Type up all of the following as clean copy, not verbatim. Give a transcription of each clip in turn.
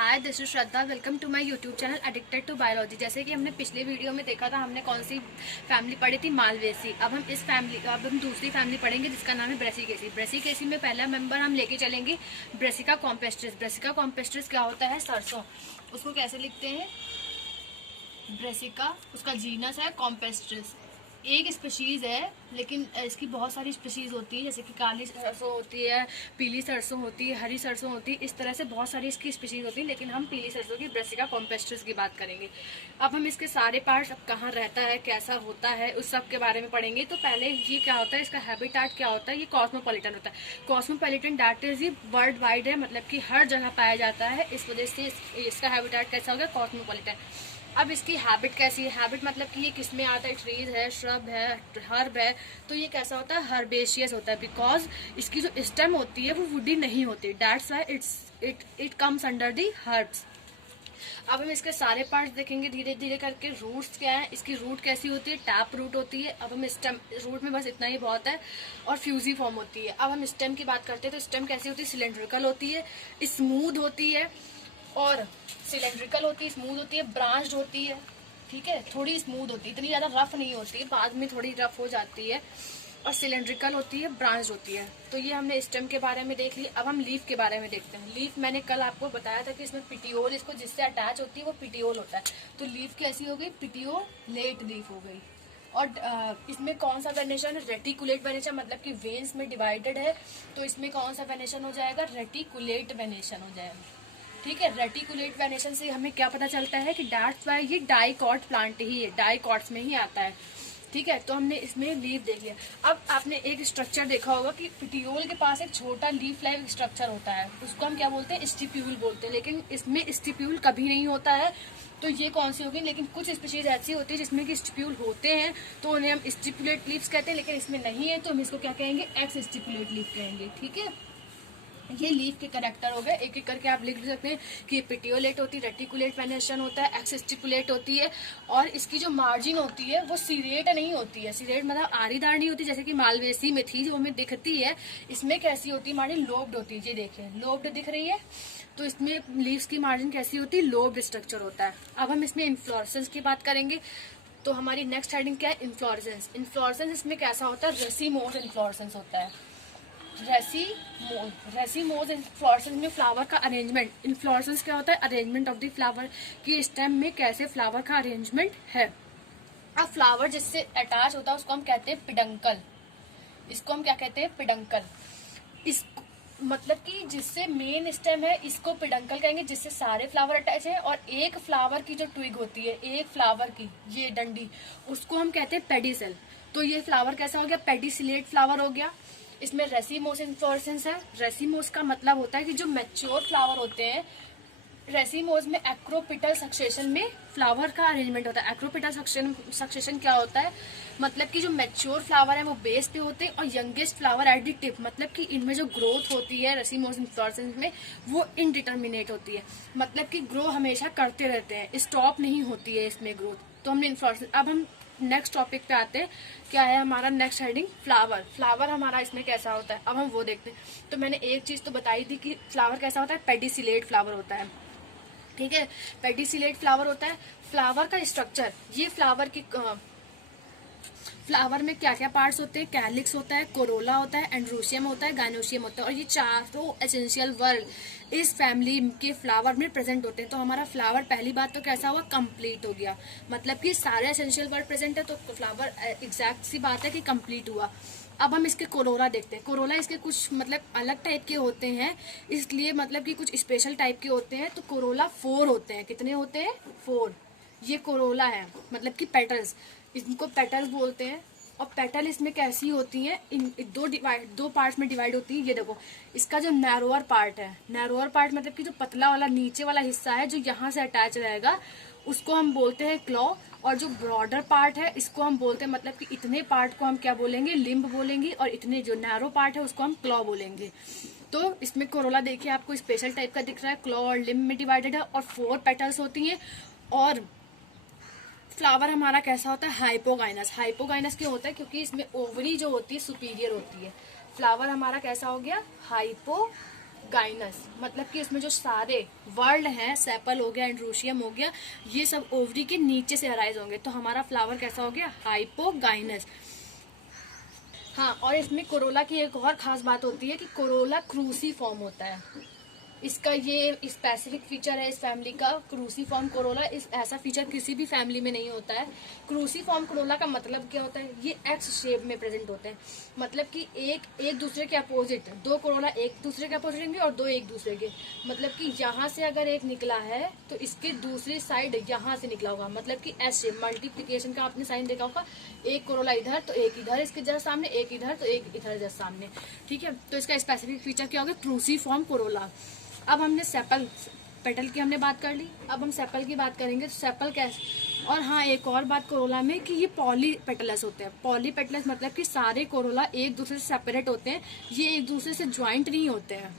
Hi, this is Shraddha. Welcome to my YouTube channel addicted to biology. जैसे कि हमने पिछले वीडियो में देखा था, हमने कौन सी फैमिली पढ़ी थी, मालवेसी। अब हम दूसरी फैमिली पढ़ेंगे जिसका नाम है ब्रेसिकेसी। ब्रेसिकेसी में पहला मेंबर हम लेके चलेंगे ब्रेसिका कॉम्पेस्ट्रिस। ब्रेसिका कॉम्पेस्ट्रिस क्या होता है? सरसों। उसको कैसे लिखते हैं? ब्रेसिका, उसका जीनस है कॉम्पेस्ट्रिस। एक स्पीशीज है, लेकिन इसकी बहुत सारी स्पीशीज होती है, जैसे कि काली सरसों होती है, पीली सरसों होती है, हरी सरसों होती है। इस तरह से बहुत सारी इसकी स्पीशीज होती है, लेकिन हम पीली सरसों की ब्रेसिका कॉम्पेस्ट्रिस की बात करेंगे। अब हम इसके सारे पार्ट्स, अब कहाँ रहता है, कैसा होता है, उस सब के बारे में पढ़ेंगे। तो पहले ये क्या होता है, इसका हैबिटाट क्या होता है? ये कॉस्मोपॉलिटन होता है। कॉस्मोपॉलिटन दैट इज ये वर्ल्ड वाइड है, मतलब कि हर जगह पाया जाता है। इस वजह से इसका हैबिटाट कैसा होगा? कॉस्मोपॉलिटन। अब इसकी हैबिट कैसी है? हैबिट मतलब कि ये किस में आता है? ट्रीज है, श्रब है, हर्ब है। तो ये कैसा होता है? हर्बेशियस होता है, बिकॉज इसकी जो स्टेम होती है वो वुडी नहीं होती। That's why it comes under the herbs. अब हम इसके सारे पार्ट्स देखेंगे धीरे धीरे करके। रूट्स क्या है? इसकी रूट कैसी होती है? टैप रूट होती है। अब हम स्टेम, रूट में बस इतना ही बहुत है, और फ्यूजी फॉर्म होती है। अब हम स्टेम की बात करते हैं, तो स्टेम कैसी होती है? सिलेंड्रिकल होती है, स्मूथ होती है, और सिलेंड्रिकल होती है, स्मूथ होती है, ब्रांच्ड होती है। ठीक है, थोड़ी स्मूथ होती है, इतनी ज़्यादा रफ नहीं होती है, बाद में थोड़ी रफ हो जाती है। और सिलेंड्रिकल होती है, ब्रांच होती है। तो ये हमने स्टेम के बारे में देख लिया। अब हम लीफ के बारे में देखते हैं। लीफ मैंने कल आपको बताया था कि इसमें पिटियोल, इसको जिससे अटैच होती है वो पिटियोल होता है। तो लीफ कैसी हो गई? पिटियोलेट लीफ हो गई। और इसमें कौन सा वेनेशन है? रेटिकुलेट वेनेशन, मतलब कि वेन्स में डिवाइडेड है, तो इसमें कौन सा वेनेशन हो जाएगा? रेटिकुलेट वेनेशन हो जाएगा। ठीक है, रेटिकुलेट वेनेशन से हमें क्या पता चलता है कि दैट्स वाई ये डाइकॉट प्लांट ही है, डाइकॉट्स में ही आता है। ठीक है, तो हमने इसमें लीफ देख लिया। अब आपने एक स्ट्रक्चर देखा होगा कि पिटियोल के पास एक छोटा लीफ लाइक स्ट्रक्चर होता है, उसको हम क्या बोलते हैं? स्टिप्यूल बोलते हैं। लेकिन इसमें स्टिप्यूल कभी नहीं होता है। तो ये कौन सी होगी? लेकिन कुछ स्पीशीज ऐसी होती है जिसमें कि स्टिप्यूल होते हैं, तो उन्हें हम स्टिपुलेट लीव्स कहते हैं। लेकिन इसमें नहीं है, तो हम इसको क्या कहेंगे? एक्स स्टिपुलेट लीफ कहेंगे। ठीक है, ये लीफ के करेक्टर हो गए। एक एक करके आप लिख भी सकते हैं कि पिटियोलेट होती है, रेटिकुलेट वेनेशन होता है, एक्स स्टिपुलेट होती है, और इसकी जो मार्जिन होती है वो सिरेट नहीं होती है। सिरेट मतलब आरीदार नहीं होती, जैसे कि मालवेसी में थी जो हमें दिखती है। इसमें कैसी होती है मार्जिन? लोब्ड होती है। ये देखिए, लोब्ड दिख रही है। तो इसमें लीव्स की मार्जिन कैसी होती है? लोब्ड स्ट्रक्चर होता है। अब हम इसमें इन्फ्लोरेसेंस की बात करेंगे। तो हमारी नेक्स्ट हेडिंग क्या है? इन्फ्लोरेसेंस। इन्फ्लोरेसेंस इसमें कैसा होता है? रेसिमोस इन्फ्लोरेसेंस होता है। रेसिमोस इन्फ्लोरेसेंस में फ्लावर का अरेंजमेंट। इन्फ्लोरेसेंस क्या होता है? अरेंजमेंट ऑफ द फ्लावर की स्टेम में कैसे फ्लावर का अरेंजमेंट है। अब फ्लावर जिससे अटैच होता है उसको हम कहते हैं पिडंकल। इसको हम क्या कहते हैं? पिडंकल। इस मतलब कि जिससे मेन स्टेम है इसको पिडंकल कहेंगे, जिससे सारे फ्लावर अटैच है। और एक फ्लावर की जो ट्विग होती है, एक फ्लावर की ये डंडी, उसको हम कहते हैं पेडिसेल। तो ये फ्लावर कैसा हो गया? पेडिसिलेट फ्लावर हो गया। इसमें रेसिमोस इन्फ्लोरेसेंस है। रेसिमोस का मतलब होता है कि जो मैच्योर फ्लावर होते हैं, रेसिमोस में एक्रोपिटल सक्सेशन में फ्लावर का अरेंजमेंट होता है। एक्रोपिटल सक्सेशन क्या होता है? मतलब कि जो मैच्योर फ्लावर है वो बेस पे होते हैं, और youngest flower at the tip. मतलब कि इनमें जो ग्रोथ होती है रेसिमोस इन्फ्लोरेसेंस में, वो इनडिटर्मिनेट होती है। मतलब कि ग्रो हमेशा करते रहते हैं, स्टॉप नहीं होती है इसमें ग्रोथ। तो हमने इन्फ्लोरेसेंस। अब हम नेक्स्ट टॉपिक पे आते हैं। क्या है हमारा नेक्स्ट हेडिंग? फ्लावर। फ्लावर हमारा इसमें कैसा होता है, अब हम वो देखते हैं। तो मैंने एक चीज तो बताई थी कि फ्लावर कैसा होता है? पेडिसिलेट फ्लावर होता है। ठीक है, पेडिसिलेट फ्लावर होता है। फ्लावर का स्ट्रक्चर, ये फ्लावर में क्या क्या पार्ट्स होते हैं? कैलिक्स होता है, कोरोला होता है, एंड्रोशियम होता है, गाइनोशियम होता है, और ये चारों एसेंशियल वर्ड इस फैमिली के फ्लावर में प्रेजेंट होते हैं। तो हमारा फ्लावर पहली बात तो कैसा हुआ? कंप्लीट हो गया। मतलब कि सारे एसेंशियल वर्ड प्रेजेंट है, तो फ्लावर एग्जैक्ट सी बात है कि कंप्लीट हुआ। अब हम इसके कोरोला देखते हैं। कोरोला इसके कुछ मतलब अलग टाइप के होते हैं, इसलिए मतलब कि कुछ स्पेशल टाइप के होते हैं। तो कोरोला 4 होते हैं। कितने होते हैं? 4। ये कोरोला है, मतलब कि पेटल्स, इनको पेटल्स बोलते हैं। और पेटल इसमें कैसी होती हैं? इन दो पार्ट्स में डिवाइड होती है। ये देखो, इसका जो नैरोअर पार्ट है, नैरोअर पार्ट मतलब कि जो पतला वाला नीचे वाला हिस्सा है जो यहाँ से अटैच रहेगा, उसको हम बोलते हैं क्लॉ। और जो ब्रॉडर पार्ट है इसको हम बोलते हैं, मतलब कि इतने पार्ट को हम क्या बोलेंगे? लिम्ब बोलेंगे। और इतने जो नैरो पार्ट है उसको हम क्लॉ बोलेंगे। तो इसमें कोरोला देखिए आपको स्पेशल टाइप का दिख रहा है, क्लॉ और लिम्ब में डिवाइडेड है, और 4 पेटल्स होती हैं। और फ्लावर हमारा कैसा होता है? हाइपोगाइनस। हाइपोगाइनस क्यों होता है? क्योंकि इसमें ओवरी जो होती है सुपीरियर होती है। फ्लावर हमारा कैसा हो गया? हाइपोगाइनस। गाइनस, मतलब कि इसमें जो सारे वर्ल्ड हैं, सेपल हो गया, एंड्रोशियम हो गया, ये सब ओवरी के नीचे से अराइज होंगे, तो हमारा फ्लावर कैसा हो गया, हाइपोगाइनस। हाँ, और इसमें कोरोला की एक और खास बात होती है कि कोरोला क्रूसीफॉर्म होता है। इसका ये स्पेसिफिक फीचर है इस फैमिली का, क्रूसीफॉर्म कोरोला। इस ऐसा फीचर किसी भी फैमिली में नहीं होता है। क्रूसीफॉर्म कोरोला का मतलब क्या होता है, ये एक्स शेप में प्रेजेंट होते हैं, मतलब कि एक दूसरे के अपोजिट, दो कोरोला एक दूसरे के अपोजिट होंगे और दो एक दूसरे के, मतलब कि यहाँ से अगर एक निकला है तो इसके दूसरी साइड यहाँ से निकला होगा, मतलब कि एस शेप, मल्टीप्लीकेशन का आपने साइन देखा होगा, एक कोरोला इधर तो एक इधर इसके जस्ट सामने, एक इधर तो एक इधर जस्ट सामने, ठीक है। तो इसका स्पेसिफिक फीचर क्या होगा, क्रूसीफॉर्म कोरोला। अब हमने सेपल पेटल की हमने बात कर ली, अब हम सेपल की बात करेंगे। तो सेपल कैसे, और हाँ एक और बात कोरोला में कि ये पॉलीपेटलस होते हैं। पॉलीपेटलस मतलब कि सारे कोरोला एक दूसरे से सेपरेट होते हैं, ये एक दूसरे से ज्वाइंट नहीं होते हैं,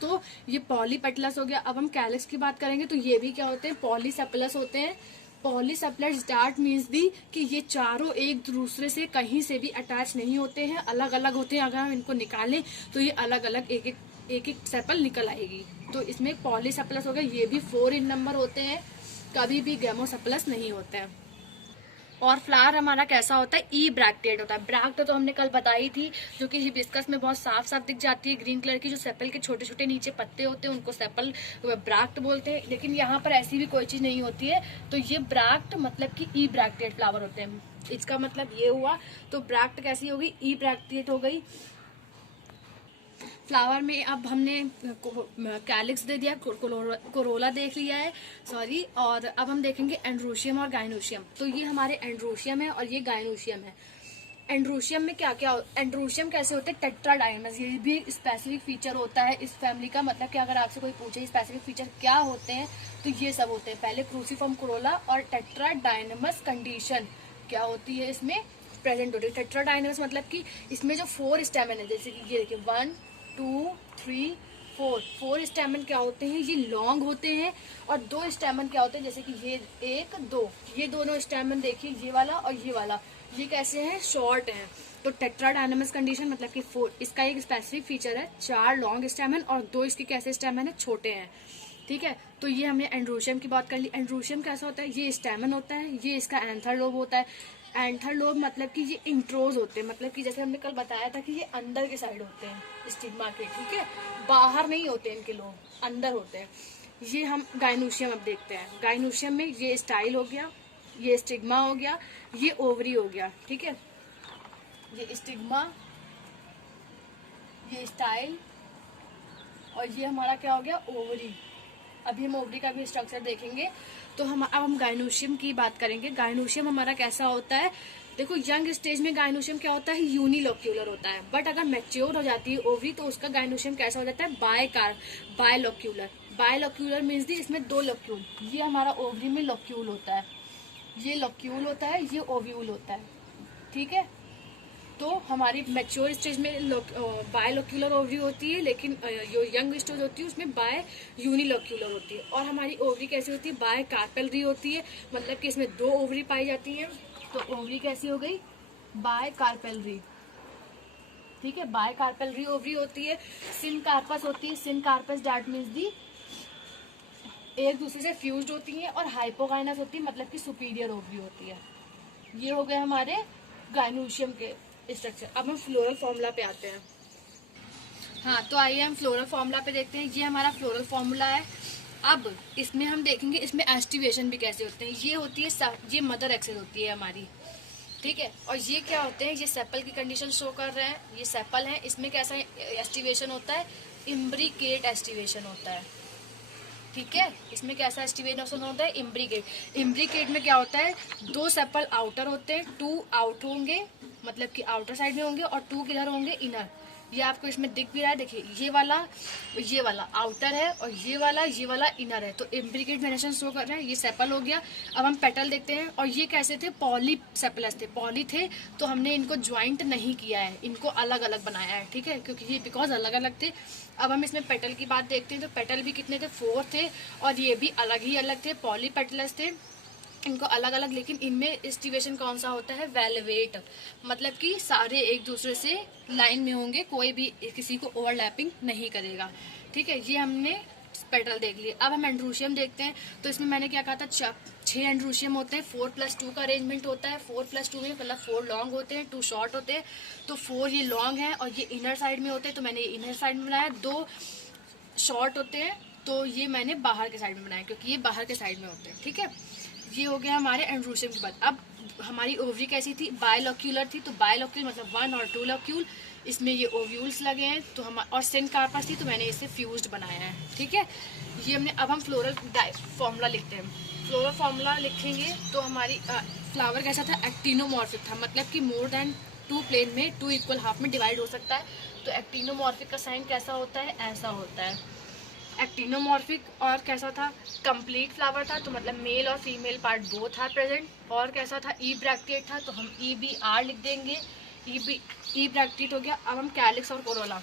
तो ये पॉलीपेटलस हो गया। अब हम कैलिक्स की बात करेंगे तो ये भी क्या होते हैं, पॉलीसेपलस होते हैं। पॉलीसेपलस दैट मीन्स दी कि ये चारों एक दूसरे से कहीं से भी अटैच नहीं होते हैं, अलग अलग होते हैं। अगर हम इनको निकालें तो ये अलग अलग एक एक सेपल निकल आएगी। तो इसमें पॉलीसेपलस हो गया, ये भी 4 इन नंबर होते हैं, कभी भी गैमोसेपलस नहीं होते हैं। और फ्लावर हमारा कैसा होता है, ई ब्रैक्टेड होता है। ब्रैक्ट तो हमने कल बताई थी, जो कि हिबिस्कस में बहुत साफ साफ दिख जाती है, ग्रीन कलर की, जो सेपल के छोटे छोटे नीचे पत्ते होते हैं उनको सेपल ब्रैक्ट बोलते हैं। लेकिन यहाँ पर ऐसी भी कोई चीज नहीं होती है, तो ये ब्रैक्ट मतलब कि ई ब्रैक्टेड फ्लावर होते हैं, इसका मतलब ये हुआ। तो ब्रैक्ट कैसी होगी, ई ब्रैक्टेड हो गई। फ्लावर में अब हमने कैलिक्स दे दिया, कोरोला देख लिया है, सॉरी। और अब हम देखेंगे एंड्रोशियम और गाइनोशियम। तो ये हमारे एंड्रोशियम है और ये गाइनोशियम है। एंड्रोशियम में क्या क्या, एंड्रोशियम कैसे होते हैं, टेट्राडाइनमस, ये भी स्पेसिफिक फीचर होता है इस फैमिली का। मतलब कि अगर आपसे कोई पूछे स्पेसिफिक फीचर क्या होते हैं तो ये सब होते हैं। पहले क्रूसीफॉर्म कोरोला और टेट्राडाइनमस कंडीशन क्या होती है इसमें प्रेजेंट होती है। टेट्राडाइनमस मतलब कि इसमें जो 4 स्टेमन है, जैसे कि ये देखिए 1 2 3 4 स्टेमन क्या होते हैं, ये लॉन्ग होते हैं। और 2 स्टेमन क्या होते हैं, जैसे कि ये 1 2, ये दोनों स्टेमन देखिए, ये वाला और ये वाला, ये कैसे हैं, शॉर्ट हैं। तो टेट्राडाइनमस कंडीशन मतलब कि 4, इसका एक स्पेसिफिक फीचर है, 4 लॉन्ग स्टेमन और 2 इसके कैसे स्टेमन है, छोटे हैं, ठीक है। तो ये हमने एंड्रोशियम की बात कर ली। एंड्रोशियम कैसा होता है, ये स्टेमन होता है, ये इसका एंथर लोब होता है। एंथर लोब मतलब कि ये इंट्रोज होते हैं, मतलब कि जैसे हमने कल बताया था कि ये अंदर के साइड होते हैं स्टिग्मा के, ठीक है, बाहर नहीं होते इनके लोब, अंदर होते हैं। ये हम गाइनोशियम अब देखते हैं। गाइनोशियम में ये स्टाइल हो गया, ये स्टिग्मा हो गया, ये ओवरी हो गया, ठीक है, ये स्टिग्मा, ये स्टाइल, और ये हमारा क्या हो गया, ओवरी। अभी हम ओवरी का भी स्ट्रक्चर देखेंगे। तो अब हम गाइनोशियम की बात करेंगे। गाइनोशियम हमारा कैसा होता है, देखो यंग स्टेज में गाइनोशियम क्या होता है, यूनिलोक्यूलर होता है। बट अगर मैच्योर हो जाती है ओवरी तो उसका गाइनोशियम कैसा हो जाता है, बायलोक्यूलर। बायलोक्यूलर मीन्स दी इसमें 2 लोक्यूल, ये हमारा ओवरी में लोक्यूल होता है, ये लोक्यूल होता है, ये ओव्यूल होता है, ठीक है। तो हमारी मैच्योर स्टेज में बायलोक्यूलर ओवरी होती है, लेकिन जो यंग स्टेज होती है उसमें बाय यूनिलोक्यूलर होती है। और हमारी ओवरी कैसी होती है, बाय कार्पेलरी होती है, मतलब कि इसमें 2 ओवरी पाई जाती हैं। तो ओवरी कैसी हो गई, बाय कार्पेलरी, ठीक है, बाय कार्पेलरी ओवरी होती है। सिन कार्पस होती है, सिन कार्पस दैट मीन्स दी एक दूसरे से फ्यूज्ड होती हैं। और हाइपोगाइनस होती है, मतलब कि सुपीरियर ओवरी होती है। ये हो गए हमारे गाइनोशियम के स्ट्रक्चर। अब हम फ्लोरल फॉर्मूला पे आते हैं। हाँ, तो आइए हम फ्लोरल फॉर्मूला पे देखते हैं। ये हमारा फ्लोरल फॉर्मूला है। अब इसमें हम देखेंगे इसमें एस्टिवेशन भी कैसे होते हैं। ये होती है, ये मदर एक्सेस होती है हमारी, ठीक है। और ये क्या होते हैं, ये सेपल की कंडीशन शो कर रहे हैं, ये सेपल है, इसमें कैसा एस्टिवेशन होता है, इम्ब्रिकेट एस्टिवेशन होता है, ठीक है। इसमें कैसा एस्टिवेशन होता है, इम्ब्रिकेट। इम्ब्रिकेट में क्या होता है, 2 सेपल आउटर होते हैं, 2 आउट होंगे, मतलब कि आउटर साइड में होंगे, और 2 किधर होंगे, इनर। ये आपको इसमें दिख भी रहा है, देखिए ये वाला आउटर है और ये वाला इनर है। तो इम्ब्रिकेट वेरिएशन शो कर रहा है, ये सेपल हो गया। अब हम पेटल देखते हैं, और ये कैसे थे, पॉलीसेपलस थे, पॉली थे, तो हमने इनको ज्वाइंट नहीं किया है, इनको अलग अलग बनाया है, ठीक है, क्योंकि ये बिकॉज अलग अलग थे। अब हम इसमें पेटल की बात देखते हैं। तो पेटल भी कितने थे, 4 थे, और ये भी अलग ही अलग थे, पॉलीपेटलस थे, इनको अलग अलग। लेकिन इनमें एस्टिवेशन कौन सा होता है, वेलवेट, मतलब कि सारे एक दूसरे से लाइन में होंगे, कोई भी किसी को ओवरलैपिंग नहीं करेगा, ठीक है, ये हमने पेटल देख लिए। अब हम एंड्रोशियम देखते हैं। तो इसमें मैंने क्या कहा था, 6 एंड्रोशियम होते हैं, 4+2 का अरेंजमेंट होता है। 4+2 में मतलब 4 लॉन्ग होते हैं, 2 शॉर्ट होते हैं। तो 4 ये लॉन्ग है और ये इनर साइड में होते हैं, तो मैंने ये इनर साइड में बनाया। 2 शॉर्ट होते हैं, तो ये मैंने बाहर के साइड में बनाया, क्योंकि ये बाहर के साइड में होते हैं। ठीक है, ये हो गया हमारे एंड्रोशियम के बाद। अब हमारी ओवरी कैसी थी, बायलॉक्यूलर थी। तो बायलॉक्यूल मतलब 1 और 2 लॉक्यूल, इसमें ये ओव्यूल्स लगे हैं। तो हम और सिनकार्पस थी, तो मैंने इसे फ्यूज्ड बनाया है। ठीक है, ये हमने। अब हम फ्लोरल फॉर्मूला लिखते हैं। फ्लोरल फॉर्मूला लिखेंगे तो हमारी फ्लावर कैसा था, एक्टिनोमॉर्फिक था, मतलब कि मोर देन 2 प्लेन में 2 इक्वल हाफ में डिवाइड हो सकता है। तो एक्टिनोमॉर्फिक का साइन कैसा होता है, ऐसा होता है एक्टिनोमॉर्फिक। और कैसा था, कंप्लीट फ्लावर था, तो मतलब मेल और female part both are present. और कैसा था, ई ब्रैक्टेट था, तो हम EBR लिख देंगे। ई ब्रैक्टेट हो गया। अब हम कैलिक्स और कोरोला,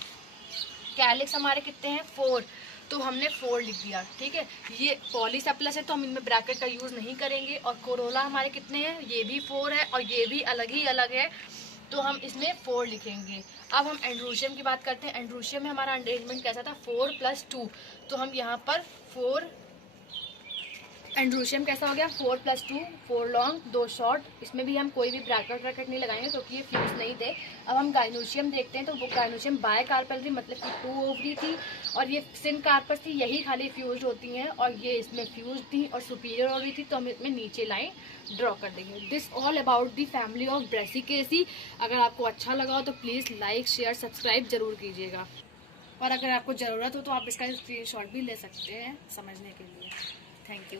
कैलिक्स हमारे कितने हैं, 4, तो हमने 4 लिख दिया। ठीक है, ये पॉलीसेप्लस है, तो हम इनमें ब्रैकेट का यूज़ नहीं करेंगे। और कोरोला हमारे कितने हैं, ये भी 4 है और ये भी अलग ही अलग है, तो हम इसमें 4 लिखेंगे। अब हम एंड्रोशियम की बात करते हैं। एंड्रोशियम में हमारा अरेंजमेंट कैसा था, 4+2, तो हम यहाँ पर 4, एंड्रोशियम कैसा हो गया, 4+2, 4 लॉन्ग 2 शॉर्ट। इसमें भी हम कोई भी ब्रैकेट नहीं लगाएंगे, क्योंकि ये फ्यूज नहीं थे। अब हम गाइनोशियम देखते हैं। तो वो गाइनोशियम बाय कार्पल थी, मतलब कि 2 ओवरी थी। और ये सिन कार्पस थी, यही खाली फ्यूज होती हैं, और ये इसमें फ्यूज थी और सुपीरियर ओवरी थी। तो हम इसमें नीचे लाइन ड्रॉ कर देंगे। This all about the family of Brassicaceae. अगर आपको अच्छा लगा हो तो प्लीज़ लाइक शेयर सब्सक्राइब जरूर कीजिएगा, और अगर आपको ज़रूरत हो तो आप इसका स्क्रीनशॉट भी ले सकते हैं समझने के लिए। Thank you.